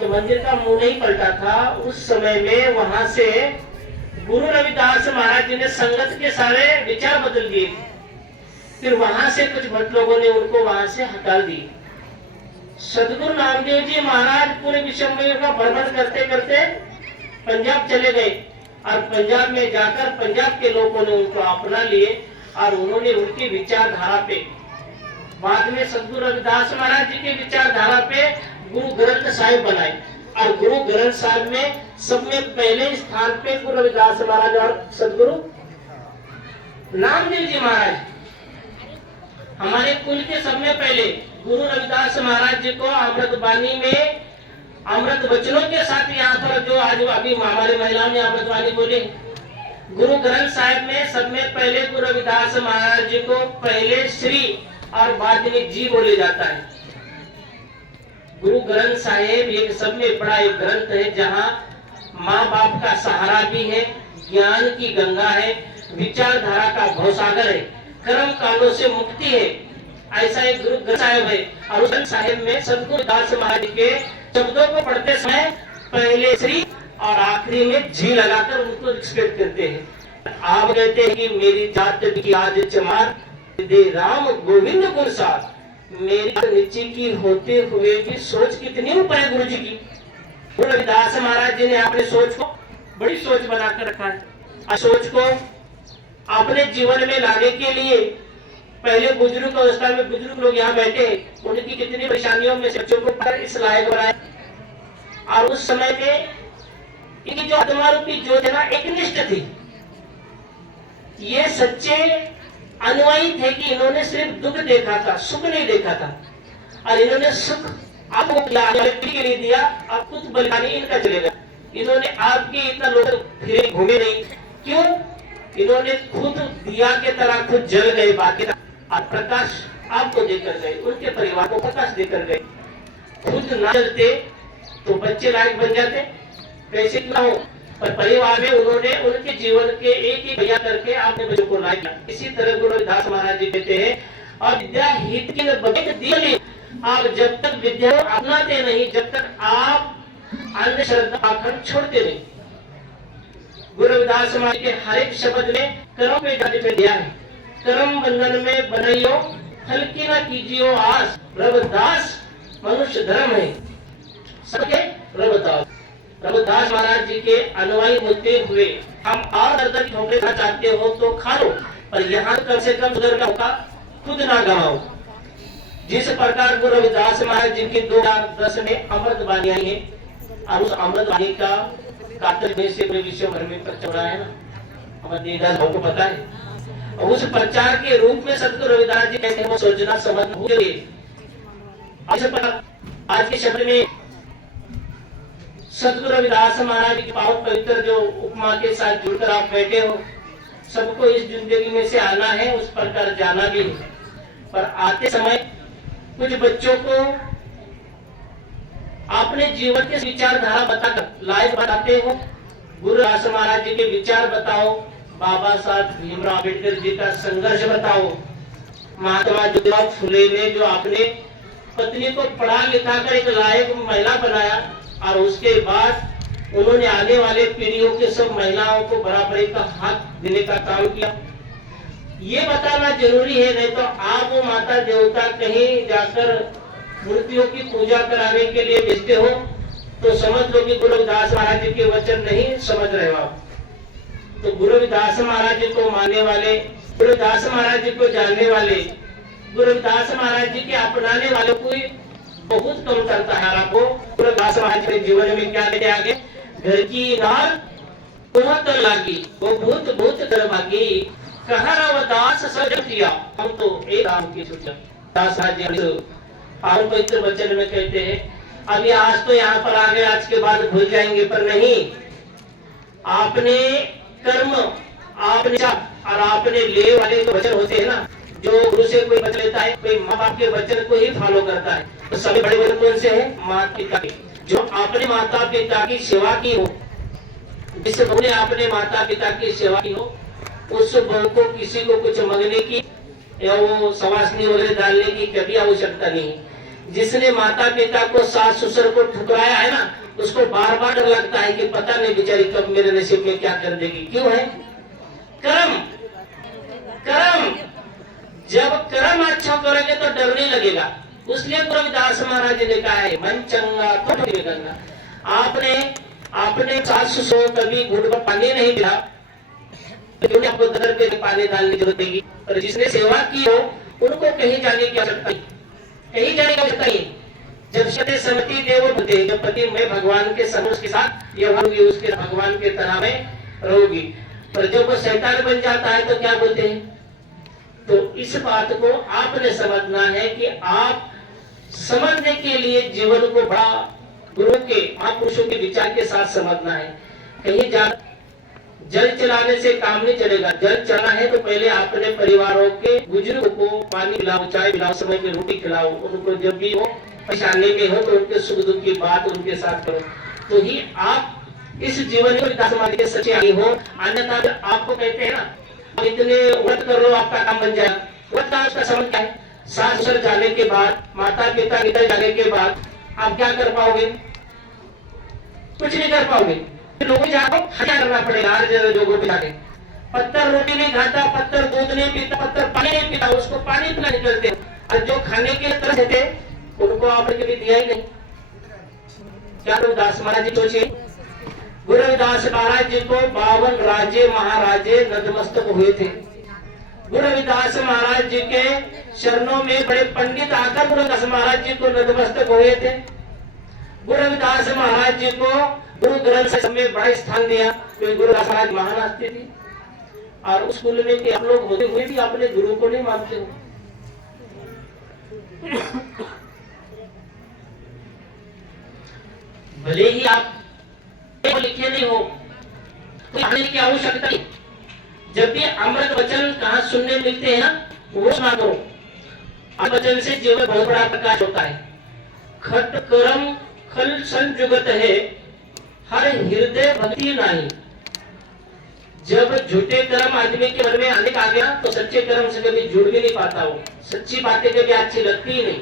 तो मंदिर का मुंह नहीं पलटा था। उस समय में वहां से गुरु रविदास महाराज जी ने संगत के सारे विचार बदल दिए। फिर वहां से कुछ भक्त लोगों ने उनको वहां से हटा दी। सदगुरु नामदेव जी महाराज पूरे विश्व में का भ्रमण करते करते पंजाब चले गए और पंजाब में जाकर पंजाब के लोगों ने उनको अपना लिए और उन्होंने उनकी विचारधारा पे, बाद में सदगुरु रविदास महाराज जी की विचारधारा पे गुरु ग्रंथ साहिब बनाए। और गुरु ग्रंथ साहिब में सब में पहले स्थान पे गुरु रविदास महाराज और सदगुरु नामदेव जी महाराज, हमारे कुल के सब में पहले गुरु रविदास महाराज जी को अमृत वाणी में अमृत वचनों के साथ यहाँ पर जो आज अभी हमारे महिलाओं ने अमृत वाणी बोली, गुरु ग्रंथ साहिब में सब में पहले गुरु रविदास महाराज जी को पहले श्री और बाद में जी बोले जाता है। गुरु ग्रंथ साहिब एक सब में बड़ा एक ग्रंथ है जहाँ माँ बाप का सहारा भी है, ज्ञान की गंगा है, विचारधारा का भवसागर है, कर्म कांडों से मुक्ति है। ऐसा एक गुरु ग्रंथ साहिब है। और उस ग्रंथ साहिब में सदगुरु दास महाराज के शब्दों को पढ़ते समय पहले श्री और आखिरी में जी लगाकर उनको रिस्पेक्ट करते हैं। आप कहते हैं कि मेरी जात की आज चमार दे राम गोविंद गुण साथ, मेरी नीचे की होते हुए भी सोच कितनी ऊपर है गुरु जी की। गुरु रविदास महाराज जी ने अपने सोच को बड़ी सोच बनाकर रखा है। और सोच को अपने जीवन में लाने के लिए पहले बुजुर्ग अवस्था में बुजुर्ग लोग यहाँ बैठे हैं, उनकी कितनी परेशानियों में बच्चों को इस लायक बनाए। और उस समय में इनकी जो आत्मा रूपी जो है ना एकनिष्ठ थी, ये सच्चे अनुयायी थे कि इन्होंने सिर्फ दुख देखा था, सुख नहीं देखा था। और इन्होंने सुख आपको के लिए दिया, अब खुद बलिदानी इनका चलेगा। इन्होंने आपके इतना लोग फिरे घूमे नहीं, क्यों? इन्होंने खुद दिया के तरह खुद जल गए, बाकी और प्रकाश आपको देकर गए, उनके परिवार को प्रकाश देकर गए। खुद ना जलते तो बच्चे लायक बन जाते, कैसे ना हो, पर परिवार में उन्होंने उनके जीवन के एक ही भैया करके आपने बच्चों को लायक किया। इसी तरह गुरु रविदास महाराज जी कहते हैं, और विद्या हित की दिया, आप जब तक विद्या अपनाते नहीं, जब तक आप अंधश्रद्धा आखंड छोड़ते नहीं। गुरु रविदास महाराज के हर एक शब्द में कर्म पे जाने दिया है। कर्म बंधन में बनाइयो हल्की ना कीजियो आस, रविदास मनुष्य धर्म है सबके रविदास। रविदास महाराज जी के अनुयायी होते हुए हम और दर्द की ठोकरें खाना चाहते हो तो खा लो, पर यहाँ कम से कम सुधरना होगा, खुद ना गवाओ। जिस प्रकार गुरु रविदास महाराज जी की 2010 में अमृत वाणी आई है, और उस अमृत वाणी का कार्य से पूरे विश्व भर में प्रचार हो रहा है ना, हमारे देवदास भाव को पता है। और उस प्रचार के रूप में सदगुरु रविदास जी कहते हैं वो सोचना समझना भूलिए। आज के शब्द में सदगुरु रविदास महाराज की पावन पवित्र जो उपमा के साथ जुड़कर आप बैठे हो, सबको इस जिंदगी में से आना है, उस प्रकार जाना भी है। पर आते समय कुछ बच्चों को अपने जीवन के विचारधारा बताकर लाइव बताते हो। गुरु रविदास महाराज जी के विचार बताओ, बाबा साहब भीमराव अम्बेडकर जी का संघर्ष बताओ, महात्मा ज्योतिबा फुले ने जो अपने पत्नी को पढ़ा लिखा कर एक लायक महिला बनाया, और उसके बाद उन्होंने आने वाले पीढ़ियों के सब महिलाओं को बराबरी का हक देने का काम किया। ये बताना जरूरी है, नहीं तो आप वो माता देवता कहीं जाकर मूर्तियों की पूजा कराने के लिए भेजते हो तो समझ लो कि गुरु रविदास महाराज जी के वचन नहीं समझ रहे हो आप। तो गुरु रविदास महाराज जी को मानने वाले, गुरु रविदास महाराज जी को जानने वाले, गुरु रविदास महाराज जी के अपनाने वालों को बहुत कम करता है। आपको गुरु रविदास महाराज के जीवन में क्या लेते आगे, घर की नार बहुत लागी वो भूत भूत दरभागी, कहा रविदास सजग किया हम तो एक राम की छुट्टियां। दास जी और पवित्र वचन में कहते हैं, अभी आज तो यहाँ पर आ गए, आज के बाद भूल जाएंगे, पर नहीं, आपने कर्म आपने और आपने ले वाले जो वचन होते हैं ना, जो गुरु से कोई वचन लेता है, कोई माँ बाप के वचन को ही फॉलो करता है। तो सभी बड़े वचन कौन से हैं? माता पिता के। जो अपने माता पिता की सेवा की हो, जिस बहू ने अपने माता पिता की सेवा की हो, उस बहू को किसी को कुछ मांगने की या वो सवासनी वगैरह डालने की कभी आवश्यकता नहीं। जिसने माता पिता को, सास ससुर को ठुकराया है ना, उसको बार बार डर लगता है कि पता नहीं बेचारी कब मेरे नसीब में क्या कर देगी। क्यों है? कर्म। कर्म, जब कर्म अच्छा करोगे तो डर नहीं लगेगा। इसलिए गुरु रविदास महाराज जी ने कहा है, मन चंगा तो करना। आपने सास ससुर कभी घुट पर पानी नहीं दिया, क्योंकि आपको दर पे पानी डालने की जरूरत पड़ेगी। और जिसने सेवा की हो उनको कहीं जाने की आवश्यकता नहीं, कहीं जाने की आवश्यकता नहीं। जब सत्य समति देव बोलते, जब पति मैं भगवान के समूह के साथ ये होगी, उसके भगवान के तरह में रहोगी। पर जब वो शैतान बन जाता है तो क्या बोलते हैं? तो इस बात को आपने समझना है कि आप समझने के लिए जीवन को बड़ा गुरु के, महापुरुषों के विचार के साथ समझना है। कहीं जा जल चलाने से काम नहीं चलेगा। जल चलाना है तो पहले अपने परिवारों के बुजुर्गों को पानी पिलाओ, चाय पिलाओ, समय पे रोटी खिलाओ। उनको जब भी वो परेशानी में हो तो उनके सुख दुख की बात उनके साथ करो, तो ही आप इस जीवन में विकास मार्ग के सच्चे आगे हो। अन्यथा आपको कहते हैं ना, इतने व्रत कर लो आपका काम बन जाएगा। व्रत का उसका समझ क्या है? सास ससुर जाने के बाद, माता पिता निकल जाने के बाद आप क्या कर पाओगे? कुछ नहीं कर पाओगे। लोगों जाओ हटा करना पड़ेगा। हर लोगों पे जाके पत्थर रोटी नहीं खाता, पत्थर दूध नहीं पीता, पत्थर पानी नहीं पीता, उसको पानी पिला निकलते। और जो खाने के तरह थे उनको आपने कभी दिया ही नहीं। क्या रविदास महाराज जी सोचिए, गुरु रविदास महाराज जी को 52 राजे महाराजे नतमस्तक हुए थे। गुरु रविदास महाराज जी के चरणों में बड़े पंडित आकर गुरु रविदास महाराज जी को नतमस्तक हुए थे। गुरु रविदास महाराज जी को गुरु ग्रंथ में बड़ा स्थान दिया, क्योंकि गुरु रविदास महाराज महान हस्ती थी। और उस कुल में कि आप लोग होते हुए भी अपने गुरु को नहीं मानते हो। भले ही आप लिखे नहीं हो तो आने की आवश्यकता नहीं। जब भी अमृत वचन कहाँ सुनने मिलते हैं ना, वो सुना करो। अमृत वचन से जीवन बहुत बड़ा प्रकाश होता है। खट कर्म खल संजुगत है, हर हृदय भक्ति नहीं। जब झूठे कर्म आदमी के मन में आने आ गया तो सच्चे कर्म से कभी जुड़ भी नहीं पाता। वो सच्ची बातें कभी अच्छी लगती ही नहीं,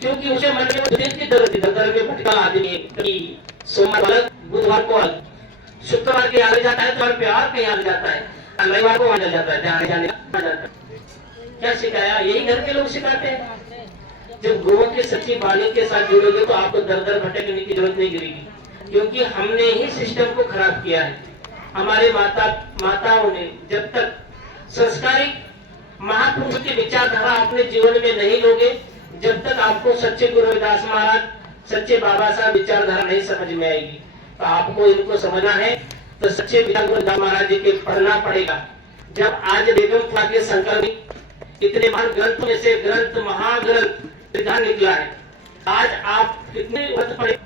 क्योंकि उसे मन में दिन की दर्द में भटका आदमी, कभी सोमवार अलग, बुधवार को अलग, शुक्रवार के आगे जाता है तो प्यार कहीं आगे जाता है, रविवार को आगे जाता है, आगे जाने जाता है। क्या सिखाया? यही घर के लोग सिखाते हैं। जब गुरुओं की सच्ची वाणी के साथ जुड़ोगे तो आपको दर दर भटकने की जरूरत नहीं गिरेगी, क्योंकि हमने ही सिस्टम को खराब किया है। हमारे माताओं ने जब तक संस्कारिक महापुरुषों की विचारधारा अपने जीवन में नहीं लोगे, जब तक आपको सच्चे गुरु रविदास महाराज, सच्चे बाबा साहब विचारधारा नहीं समझ में आएगी। तो आपको इनको समझना है तो सच्चे गुरु रविदास महाराज जी के पढ़ना पड़ेगा। जब आज बेगमपुरा के संकल्प इतने महान ग्रंथों में से ग्रंथ महाग्रंथ विधान निकला है, आज आप कितने व्रत पढ़े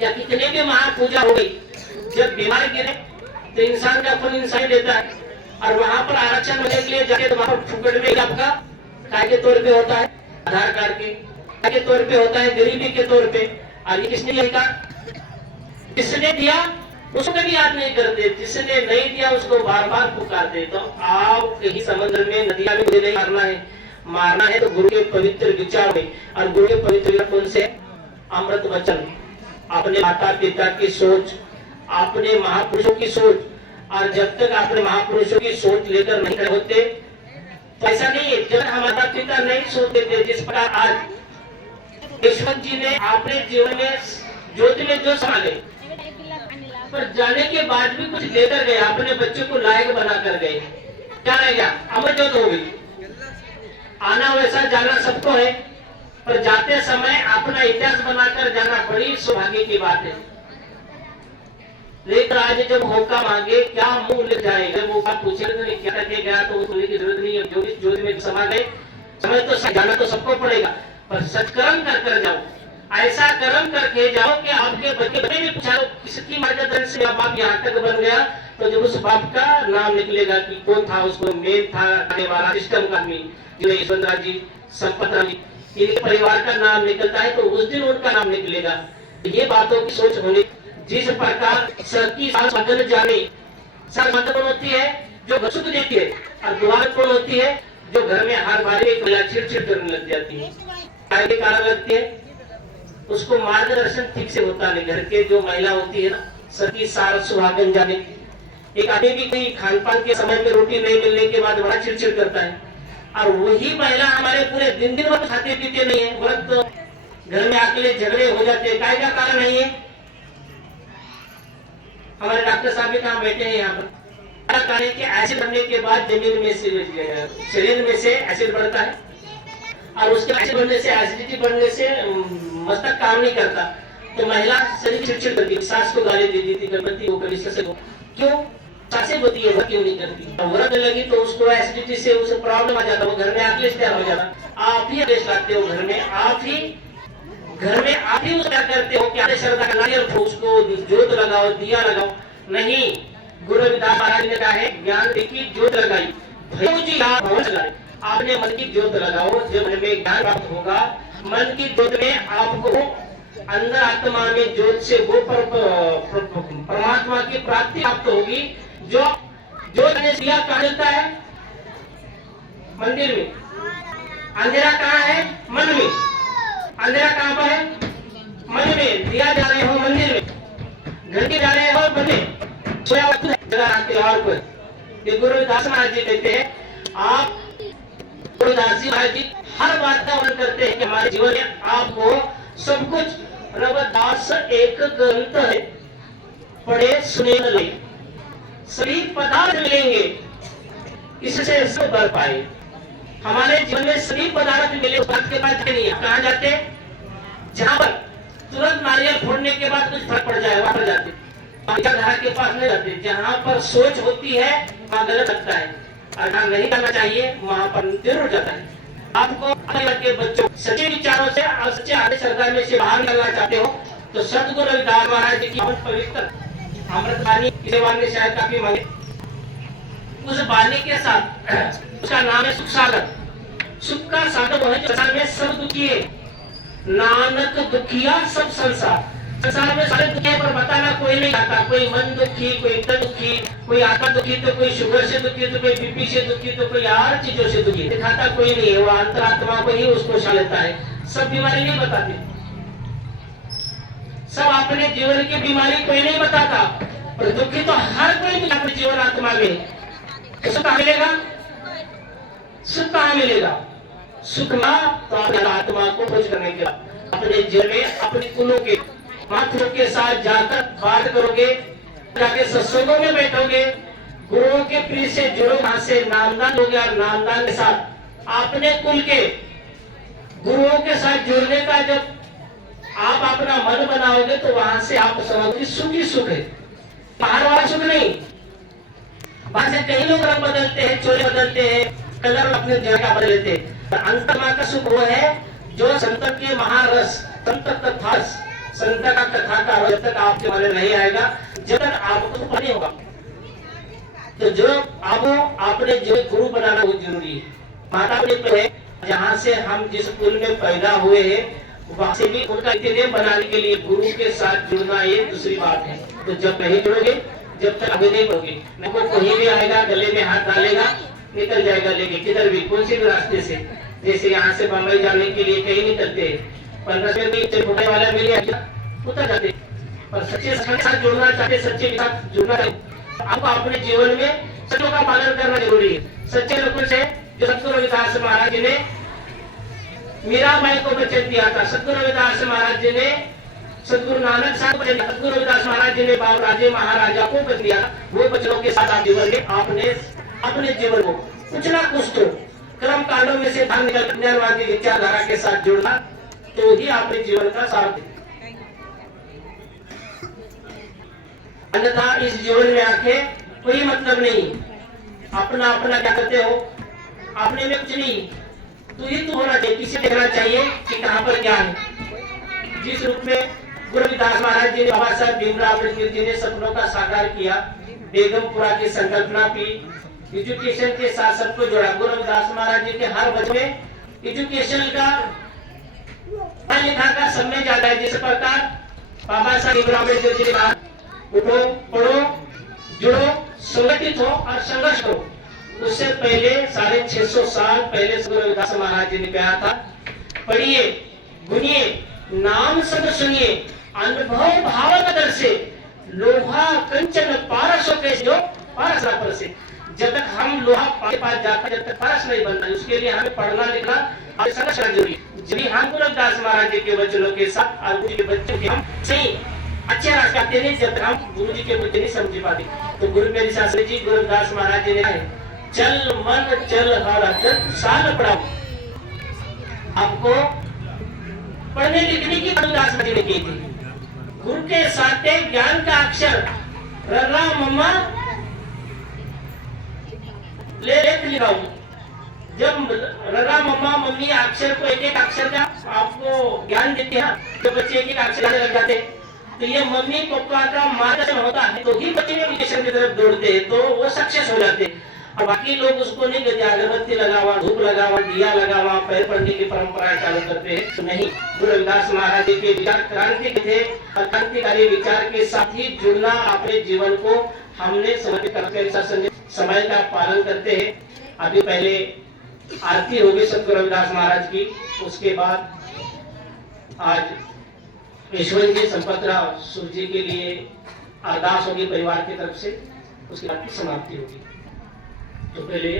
या कितने के महापूजा हो गई। जब बीमार गिरे तो इंसान का खून इंसान लेता है, और वहां पर आरक्षण मिलने के लिए जाके तो वहां पर फुकट में आपका काय के तौर पे होता है, आधार कार्ड के तौर पे होता है, गरीबी के तौर पे। और ये किसने लिखा? जिसने दिया उसको कभी याद नहीं करते, जिसने नहीं दिया उसको बार बार पुकारते। तो आप कहीं समुद्र में, नदिया में मुझे नहीं मारना है तो गुरु के पवित्र विचार में। और गुरु के पवित्र कौन से? अमृत वचन, अपने माता पिता की सोच, अपने महापुरुषों की सोच। और जब तक अपने महापुरुषों की सोच लेकर नहीं होते तो ऐसा नहीं है। जब हमारे माता पिता नहीं सोचते थे, जिस प्रकार आज यशवंत जी ने अपने जीवन में ज्योति में जो संभाले, पर जाने के बाद भी कुछ देकर गए, अपने बच्चों को लायक बना कर गए। क्या रह गया? अमर ज्योत हो गई। आना वैसा जाना सबको है, पर जाते समय अपना इतिहास बनाकर जाना बड़ी सौभाग्य की बात है। लेकिन आज जब मौका मांगे क्या मुंह लग जाएगा, मौका पूछेगा तो क्या करके गया, तो बोलने की जरूरत नहीं है। जो भी ज्योति में समा गए, समय तो जाना तो सबको पड़ेगा, पर सत्कर्म कर जाओ। ऐसा कर्म करके जाओ कि आपके बच्चे भी पूछा किसकी मार्गदर्शन से बाप यहाँ तक बन गया, तो जब उस बाप का नाम निकलेगा कि कौन था, उसको मेन था करने वाला सिस्टम का आदमी, जो यशवंत राज जी, संपत राज जी, इनके परिवार का नाम निकलता है तो उस दिन उनका नाम निकलेगा। ये बातों की सोच होनी। जिस प्रकार सबकी सांस बदल जाने, सांस बदल होती है जो सुख देती है, और दुआ कौन होती है जो घर में हर बार एक चिड़चिड़ करने लग जाती है। आगे कारण लगती है, उसको मार्गदर्शन ठीक से होता नहीं। घर के जो महिला होती है ना, सती सार सुहागन जाने। एक आदमी भी कोई खान पान के समय में रोटी नहीं मिलने के बाद बड़ा चिड़चिड़ करता है, और वही महिला हमारे पूरे दिन दिन भर खाते पीते नहीं है, व्रत तो घर में अकेले झगड़े हो जाते हैं। काय का कारण नहीं है? हमारे डॉक्टर साहब भी कहाँ बैठे हैं यहाँ पर। कारण है कि एसिड बनने के बाद जमीन में से शरीर में से एसिड बढ़ता है, और उसके एसिड बढ़ने से एसिडिटी बढ़ने से मस्तक काम नहीं करता, तो महिला शरीर चिड़चिड़ करती है। सास को गाली दे देती, गर्भवती हो कभी ससे को, क्यों सासें होती है, क्यों नहीं करती? व्रत लगी तो उसको एसिडिटी से उसे प्रॉब्लम आ जाता है, वो घर में आक्लेश तैयार हो जाता। आप ही आदेश लाते हो घर में, आप ही उसको क्या करते हो कि श्रद्धा का नारियल रखो, उसको जोत लगाओ, दिया लगाओ। नहीं, गुरु रविदास महाराज ने कहा है, ज्ञान की जोत लगाई आपने मन की जोत लगाओ। जब मन में ज्ञान प्राप्त होगा, मन की जोत में आपको अंदर आत्मा में जोत से वो परमात्मा की प्राप्ति प्राप्त होगी। जो दिया कहाँ जलता है? मंदिर में। अंधेरा कहाँ है? मन में। अंधेरा कहाँ पर है? मन में। दिया जा रहे हो मंदिर में, घंटी जा रहे हो मन में, सोया और पर। ये गुरु रविदास महाराज जी कहते हैं, आप गुरु रविदास जी महाराज जी हर बात का वर्णन करते हैं कि हमारे जीवन में आपको सब कुछ। रविदास एक ग्रंथ है, पढ़े सुने ले, सभी पदार्थ मिलेंगे, इससे सब बढ़ पाए। हमारे जीवन में सभी पदार्थ मिले, उस बात के बाद नहीं है। कहाँ जाते? जहाँ पर तुरंत नारियल फोड़ने के बाद कुछ फर्क पड़ जाए वहां पर जाते, धारा के पास नहीं जाते। जहाँ पर सोच होती है वहाँ गलत लगता है, और जहाँ नहीं करना चाहिए वहां पर जरूर जाता है। आपको के बच्चों सच्चे विचारों से और सच्चे आदि श्रद्धा में से बाहर निकलना चाहते हो तो सतगुरु रविदास महाराज जी की पवित्र अमृत वाणी की वाणी शायद काफी मांगे। उस वाणी के साथ, उसका नाम है सुख सागर। सुख का सागर वो है जो संसार में सब दुखी है, नानक दुखिया सब संसार। संसार में सारे दुखी पर बताना कोई नहीं आता। कोई मन दुखी, कोई तन दुखी, कोई आत्मा दुखी, तो कोई शुगर से दुखी, तो कोई बीपी से दुखी, तो कोई और चीजों से दुखी। दिखाता कोई नहीं है, वो अंतरात्मा को ही उसको छा लेता है। सब बीमारी नहीं बताते, सब अपने जीवन की बीमारी कोई नहीं बताता, पर दुखी तो हर कोई अपने जीवन आत्मा में। सुख कहाँ मिलेगा? सुख कहाँ मिलेगा? सुख ना तो अपने आत्मा को खोज करने के बाद अपने जीवन में अपने कुलों के महात्माओं के साथ जाकर बात करोगे, जाके सत्संगों में बैठोगे, गुरुओं के प्रिय से जुड़ो, वहां से नामदान हो गया। नामदान के साथ अपने कुल के गुरुओं के साथ जुड़ने का जब आप अपना मन बनाओगे तो वहां से आप समझोगे सुख ही सुख है, बाहर वाला सुख नहीं। बाहर से कई लोग रंग बदलते हैं, चोले बदलते हैं, कलर अपने जगह बदल लेते हैं। अंतर्मा का सुख वो है जो संत के महारस, संत कथा, संत का कथा का रस जब तक आपके मन में नहीं आएगा, जब तक आपको सुख नहीं होगा। तो जो आपको अपने जो गुरु बनाना बहुत जरूरी है। माता पिता है जहाँ से हम जिस कुल में पैदा हुए हैं, वहां से भी उनका इतने बनाने के लिए गुरु के साथ जुड़ना ये दूसरी बात है। तो जब नहीं जुड़ोगे, जब तक आगे नहीं बढ़ोगे, न कोई भी आएगा गले में हाथ डालेगा, निकल जाएगा लेके किधर भी, कौन से भी रास्ते से। जैसे यहाँ से बम्बई जाने के लिए कहीं निकलते हैं, 15 रुपए वाला मिले उतर जाते, पर सच्चे के साथ जुड़ना चाहते, सच्चे के साथ जुड़ना चाहते, आपको अपने जीवन में सत्यों का पालन करना जरूरी है। सच्चे लोगों से जो सतगुरु रविदास महाराज जी ने मीराबाई को वचन दिया था, सतगुरु रविदास महाराज जी ने सतगुरु नानक साहब को, सतगुरु रविदास महाराज जी ने बाबू राजे महाराजा को वचन दिया, वो वचनों के साथ आप जीवन में आपने अपने जीवन को कुछ ना कुछ तो कर्म कांडों में से बाहर निकल ज्ञानवादी विचारधारा के साथ जुड़ना, तो ही अपने जीवन का सार दे। अन्यथा इस जीवन में आके कोई मतलब नहीं। अपना अपना क्या करते हो, अपने में कुछ नहीं, तू ही तू होना चाहिए। किसे देखना चाहिए कि कहाँ पर क्या है। जिस रूप में गुरु रविदास महाराज जी ने, बाबा साहब भीमराव अम्बेडकर जी ने सपनों का साकार किया, बेगमपुरा की संकल्पना की, एजुकेशन के साथ सबको जोड़ा। गुरु रविदास महाराज जी के हर वचन में एजुकेशन का, पढ़ा लिखा का समय ज्यादा है। जिस प्रकार बाबा साहब भीमराव अम्बेडकर जी ने कहा, उठो, पढ़ो, जुड़ो, संगठित हो और संघर्ष करो। उससे पहले 650 साल पहले गुरु रविदास महाराज जी ने कहा था पढ़िए, गुनिए, नाम सब सुनिए, अनुभव भाव कदर से, लोहा कंचन पारस के जो पारस पर से। जब तक हम लोहा के पास जाता है, जब तक पारस नहीं बनता, उसके लिए हमें पढ़ना लिखना और समझना जरूरी। जब हम गुरु रविदास महाराज जी के वचनों के साथ और गुरु के बच्चों के हम सही अच्छे रास्ते आते नहीं, जब तक हम गुरु जी के वचन नहीं समझ पाते। तो गुरु मेरे शास्त्री जी गुरु रविदास महाराज जी ने कहा, चल मन चल हर अक्षर साल पढ़ाओ। आपको पढ़ने लिखने की रविदास महाराज जी ने की थी। गुरु के साथ ज्ञान का अक्षर रर्रा मम्मा ले लेख लिखाओ। जब रर्रा मम्मा मम्मी अक्षर को एक एक अक्षर का आपको ज्ञान देते हैं, जो बच्चे एक एक अक्षर आने लग जाते हैं, तो ये मम्मी पापा का मार्गदर्शन होता है, तो ही बच्चे एजुकेशन की तरफ दौड़ते हैं, तो वो सक्सेस हो जाते हैं। और बाकी लोग उसको नहीं कहते, अगरबत्ती लगावा, धूप लगावा, दिया लगावा, पैर पड़ने की परंपरा चालू करते हैं। तो नहीं, गुरु रविदास महाराज जी के विचार क्रांति थे और क्रांतिकारी विचार के साथ ही जुड़ना अपने जीवन को हमने समर्पित करके समय का पालन करते हैं। अभी पहले आरती होगी सतगुरु रविदास महाराज की, उसके बाद आज ईश्वर जी संपतराव सूर्य जी के लिए अरदास होगी परिवार की तरफ से, उसके बाद समाप्ति होगी। तो पहले